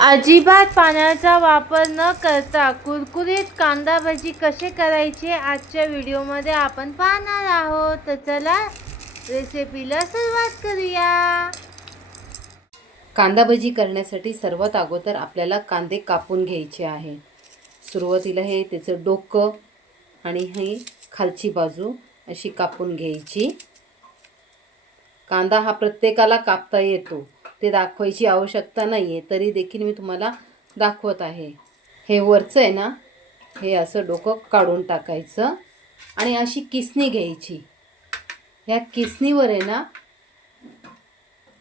अजिबात पाण्याचा वापर न करता कुरकुरीत कांदा भजी कसे करायचे आजच्या व्हिडिओमध्ये आपण पाहणार आहोत. तर चला रेसिपीला सुरुवात करूया. कांदा भजी करण्यासाठी सर्वात अगोदर आपल्याला कांदे कापून घ्यायचे आहे. सुरुवातीला हे त्याचं डोकं आणि ही खालची बाजू अशी कापून घ्यायची. कांदा हा प्रत्येकाला कापता येतो, ते दाखवायची आवश्यकता नाही आहे, तरी देखील मी तुम्हाला दाखवत आहे. हे वरचं आहे ना, हे असं डोकं काढून टाकायचं आणि अशी किसणी घ्यायची. ह्या किसणीवर आहे ना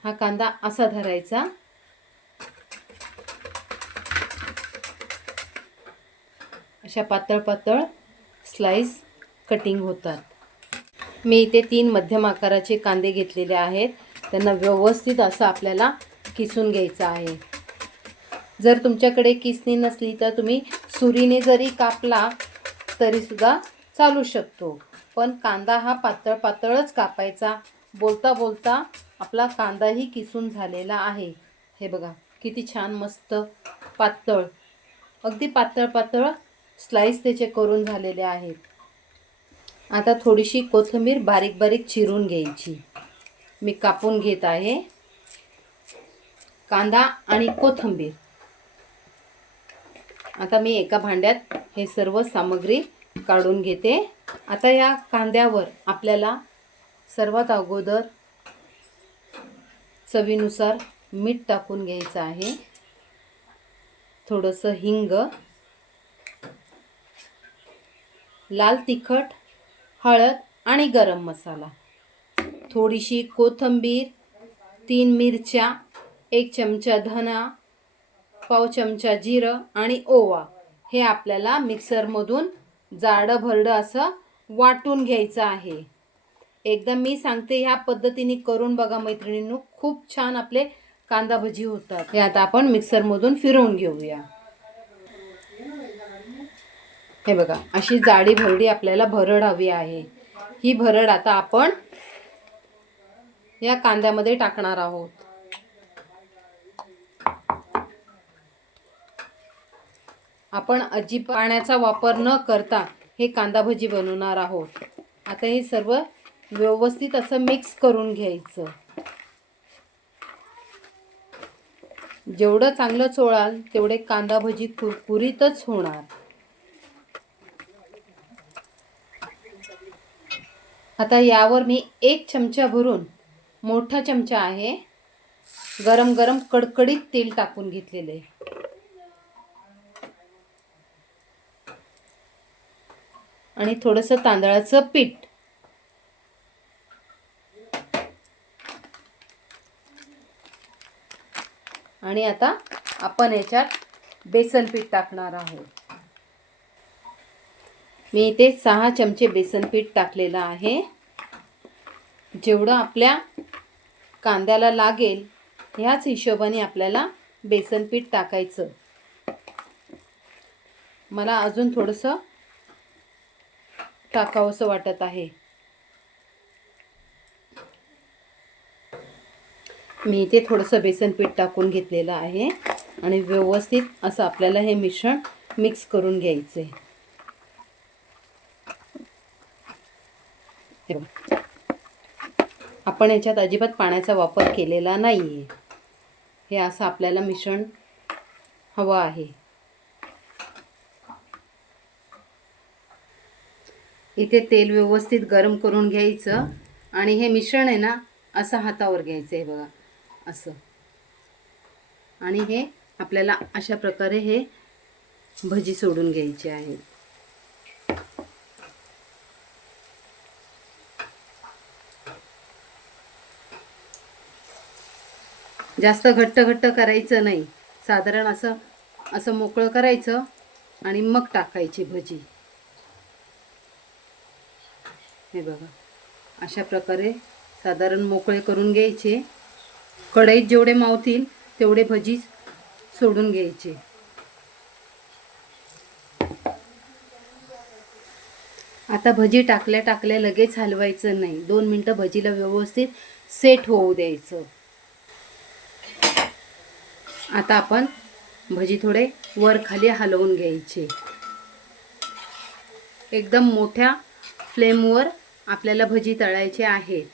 हा कांदा असा धरायचा. अशा पातळ पातळ स्लाइस कटिंग होतात. मी इथे 3 मध्यम आकाराचे कांदे घेतलेले आहेत. त्यांना व्यवस्थित असं आपल्याला किसून घ्यायचं आहे. जर तुमच्याकडे किसणी नसली तर तुम्ही सुरीने जरी कापला तरीसुद्धा चालू शकतो, पण कांदा हा पातळ पातळच कापायचा. बोलता बोलता आपला कांदाही किसून झालेला आहे. हे बघा किती छान मस्त पातळ, अगदी पातळ पातळ स्लाइस त्याचे करून झालेले आहेत. आता थोडीशी कोथिंबीर बारीक बारीक चिरून घ्यायची. मी कापून घेत आहे कांदा आणि कोथिंबीर. आता मी एका भांड्यात हे सर्व सामग्री काढून घेते. आता या कांद्यावर आपल्याला सर्वात अगोदर चवीनुसार मीठ टाकून घ्यायचं आहे. थोडंसं हिंग, लाल तिखट, हळद आणि गरम मसाला, थोडीशी कोथिंबीर, 3 मिरच्या, 1 चमचा धना, पाव चमचा जिरं आणि ओवा. हे आपल्याला मिक्सरमधून जाडं भरडं असं वाटून घ्यायचं आहे. एकदा मी सांगते ह्या पद्धतीने करून बघा मैत्रिणींनो, खूप छान आपले कांदा भजी होतात. हे आता आपण मिक्सरमधून फिरवून घेऊया. हे बघा अशी जाडी भरडी आपल्याला भरड हवी आहे. ही भरड आता आपण या कांद्यामध्ये टाकणार आहोत. आपण अजिबात पाण्याचा वापर न करता हे कांदा भजी बनवणार आहोत. आता हे सर्व व्यवस्थित असं मिक्स करून घ्यायचं. जेवढं चांगलं चोळाल तेवढे कांदा भजी कुरकुरीतच होणार. आता यावर मी 1 चमचा भरून, मोठा चमचा आहे, गरम गरम कडकडीत तेल टाकून घेतलेले. आणि थोडंसं तांदळाचं पीठ. आणि आता आपण याच्यात बेसन पीठ टाकणार आहोत. मी इथे 6 चमचे बेसन पीठ टाकलेलं आहे. जेवढं आपल्या कांद्याला लागेल ह्याच हिशोबाने आपल्याला बेसन पीठ टाकायचं. मला अजून थोडंसं टाकावंसं वाटत आहे. मी इथे थोडंसं बेसन पीठ टाकून घेतलेलं आहे आणि व्यवस्थित असं आपल्याला हे मिश्रण मिक्स करून घ्यायचं आहे. आपण याच्यात अजिबात पाण्याचा वापर केलेला नाही आहे. हे असं आपल्याला मिश्रण हवं आहे. इथे तेल व्यवस्थित गरम करून घ्यायचं आणि हे मिश्रण आहे ना असं हातावर घ्यायचं आहे बघा असं. आणि हे आपल्याला अशा प्रकारे हे भजी सोडून घ्यायचे आहे. जास्त घट्ट घट्ट करायचं नाही, साधारण असं असं मोकळं करायचं आणि मग टाकायची भजी. हे बघा अशा प्रकारे साधारण मोकळे करून घ्यायचे. कढईत जेवढे मावतील तेवढे भजी सोडून घ्यायचे. आता भजी टाकल्या टाकल्या लगेच हलवायचं नाही. 2 मिनटं भजीला व्यवस्थित सेट होऊ द्यायचं. आता आपण भजी थोडे वर खाली हलवून घ्यायचे. एकदम मोठ्या फ्लेमवर आपल्याला भजी तळायचे आहेत.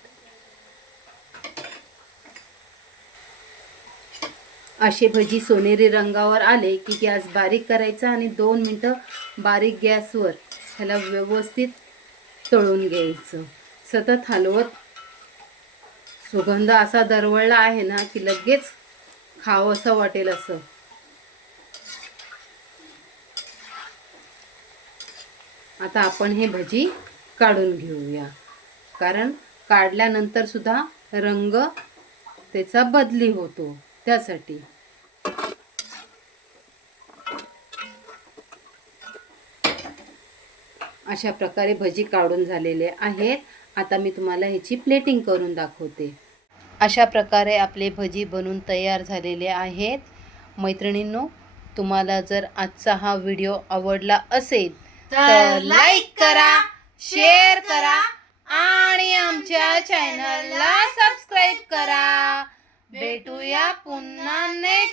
असे भजी सोनेरी रंगावर आले की गॅस बारीक करायचा आणि 2 मिनटं बारीक गॅसवर ह्याला व्यवस्थित तळून घ्यायचं. सतत हलवत, सुगंध असा दरवळला आहे ना की लगेच खावं असं वाटेल असं. आता आपण हे भजी काढून घेऊया, कारण काढल्यानंतर सुद्धा रंग त्याचा बदली होतो, त्यासाठी. अशा प्रकारे भजी काढून झालेले आहेत. आता मी तुम्हाला ह्याची प्लेटिंग करून दाखवते. अशा प्रकारे आपले भजी बनून तयार झालेले आहेत. मैत्रिणींनो, तुम्हाला जर आजचा हा व्हिडिओ आवडला असेल तर लाईक करा, शेअर करा आणि आमच्या चॅनलला सबस्क्राईब करा. भेटूया पुन्हा नेक्स्ट